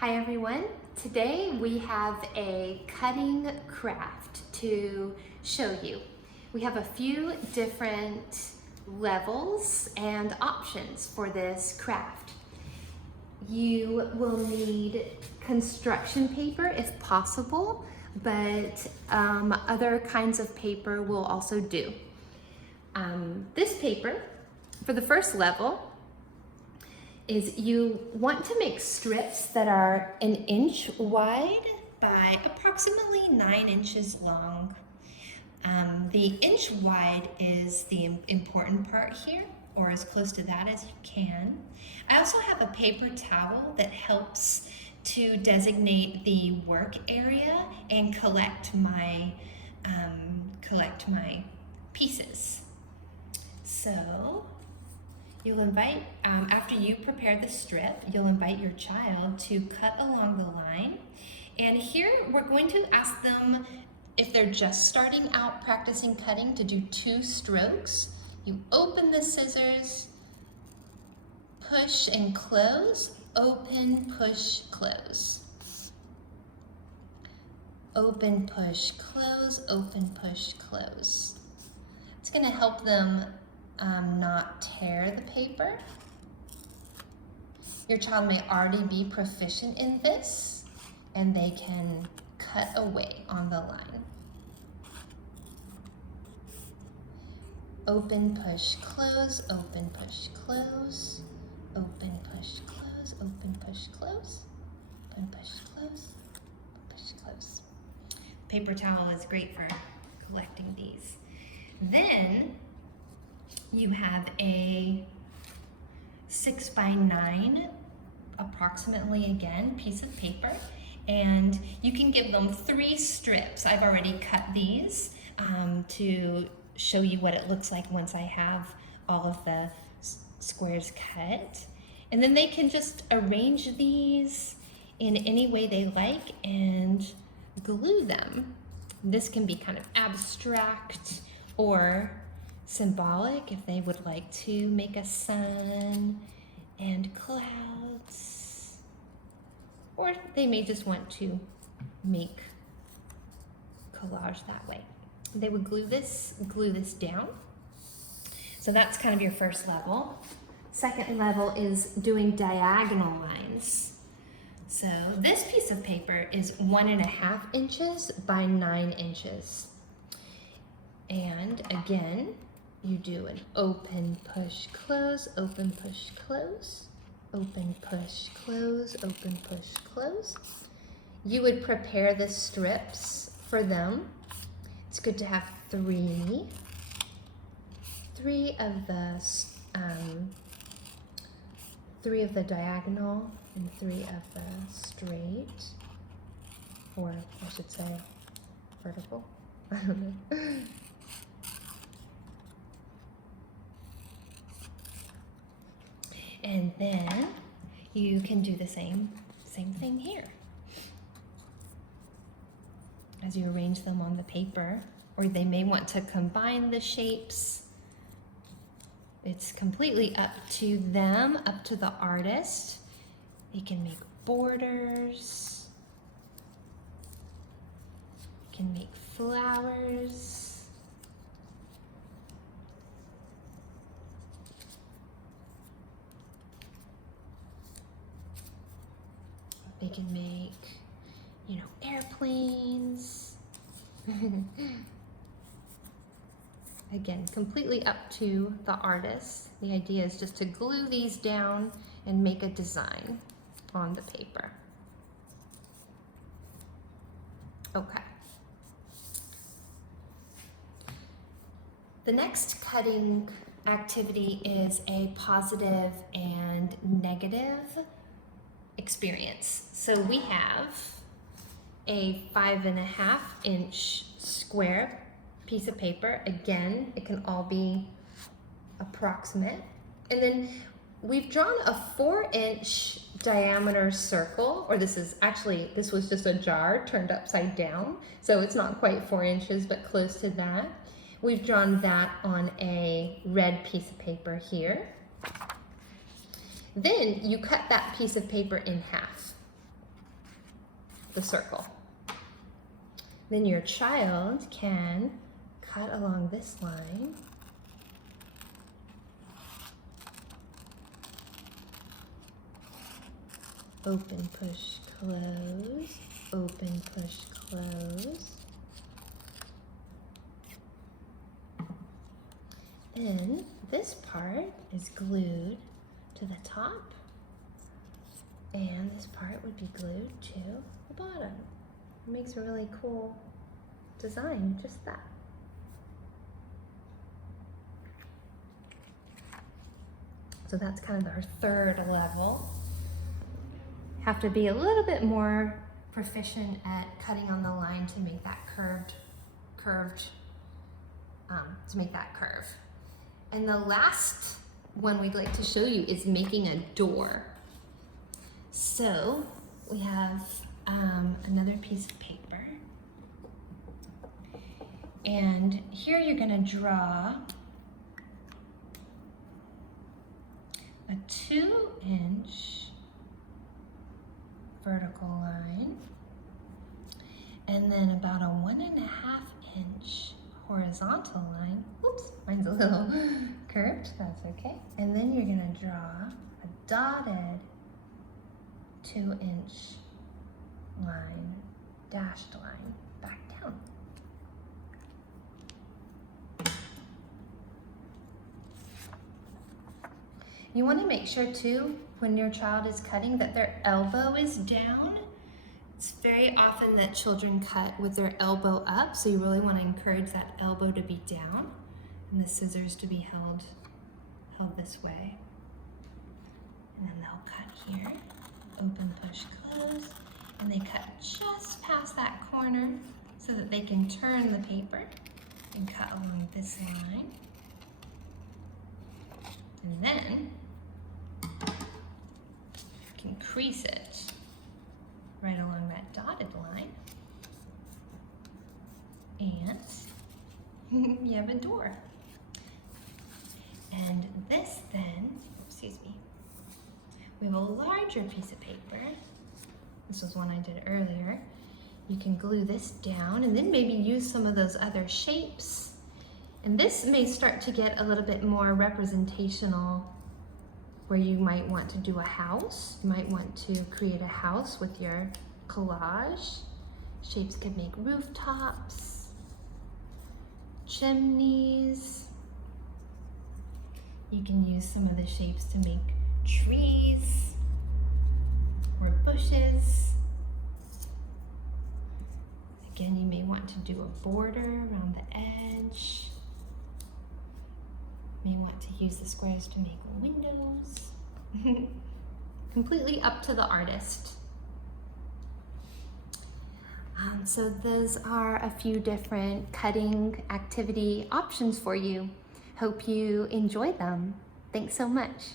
Hi everyone. Today we have a cutting craft to show you. We have a few different levels and options for this craft. You will need construction paper if possible, but other kinds of paper will also do. This paper, for the first level, is you want to make strips that are 1 inch wide by approximately 9 inches long. The inch wide is the important part here, or as close to that as you can. I also have a paper towel that helps to designate the work area and collect my pieces. So you'll invite, after you prepare the strip, you'll invite your child to cut along the line. And here we're going to ask them, if they're just starting out practicing cutting, to do 2 strokes. You open the scissors, push and close, open, push, close. Open, push, close, open, push, close. It's gonna help them not tear the paper. Your child may already be proficient in this, and they can cut away on the line. Open, push, close, open, push, close, open, push, close, open, push, close, open, push, close, push, close. Paper towel is great for collecting these. Then you have a 6 by 9, approximately again, piece of paper, and you can give them 3 strips. I've already cut these to show you what it looks like once I have all of the squares cut. And then they can just arrange these in any way they like and glue them. This can be kind of abstract or symbolic if they would like to make a sun and clouds, or they may just want to make collage that way. They would glue this down. So that's kind of your first level. Second level is doing diagonal lines. So this piece of paper is 1.5 inches by 9 inches. And again, you do an open, push, close, open, push, close, open, push, close, open, push, close. You would prepare the strips for them. It's good to have 3 of the diagonal and 3 of the straight, or I should say vertical. I don't know. And then you can do the same thing here. As you arrange them on the paper, or they may want to combine the shapes. It's completely up to them, up to the artist. They can make borders, can make flowers. They can make, airplanes. Again, completely up to the artist. The idea is just to glue these down and make a design on the paper. Okay. The next cutting activity is a positive and negative experience. So we have a 5.5 inch square piece of paper. Again, it can all be approximate. And then we've drawn a 4-inch diameter circle, or this was just a jar turned upside down. So it's not quite 4 inches, but close to that. We've drawn that on a red piece of paper here. Then you cut that piece of paper in half. the circle. Then your child can cut along this line. Open, push, close, open, push, close. Then this part is glued to the top, and this part would be glued to the bottom. It makes a really cool design, just that. So that's kind of our third level. Have to be a little bit more proficient at cutting on the line to make that to make that curve. And the last one we'd like to show you is making a door. So we have another piece of paper. And here you're gonna draw a 2-inch vertical line, and then about a 1.5-inch horizontal line. Oops, mine's a little curved, that's okay. And then you're gonna draw a dotted 2-inch line, dashed line, back down. You want to make sure too, when your child is cutting, that their elbow is down. It's very often that children cut with their elbow up, so you really want to encourage that elbow to be down and the scissors to be held this way. And then they'll cut here, open, push, close, and they cut just past that corner so that they can turn the paper and cut along this line. And then you can crease it right along that dotted line, and you have a door. And this then, excuse me, we have a larger piece of paper. This was one I did earlier. You can glue this down and then maybe use some of those other shapes. And this may start to get a little bit more representational, where you might want to do a house. You might want to create a house with your collage. Shapes could make rooftops, chimneys. You can use some of the shapes to make trees or bushes. Again, you may want to do a border around the edge. You may want to use the squares to make windows. Completely up to the artist. So those are a few different cutting activity options for you. Hope you enjoy them. Thanks so much.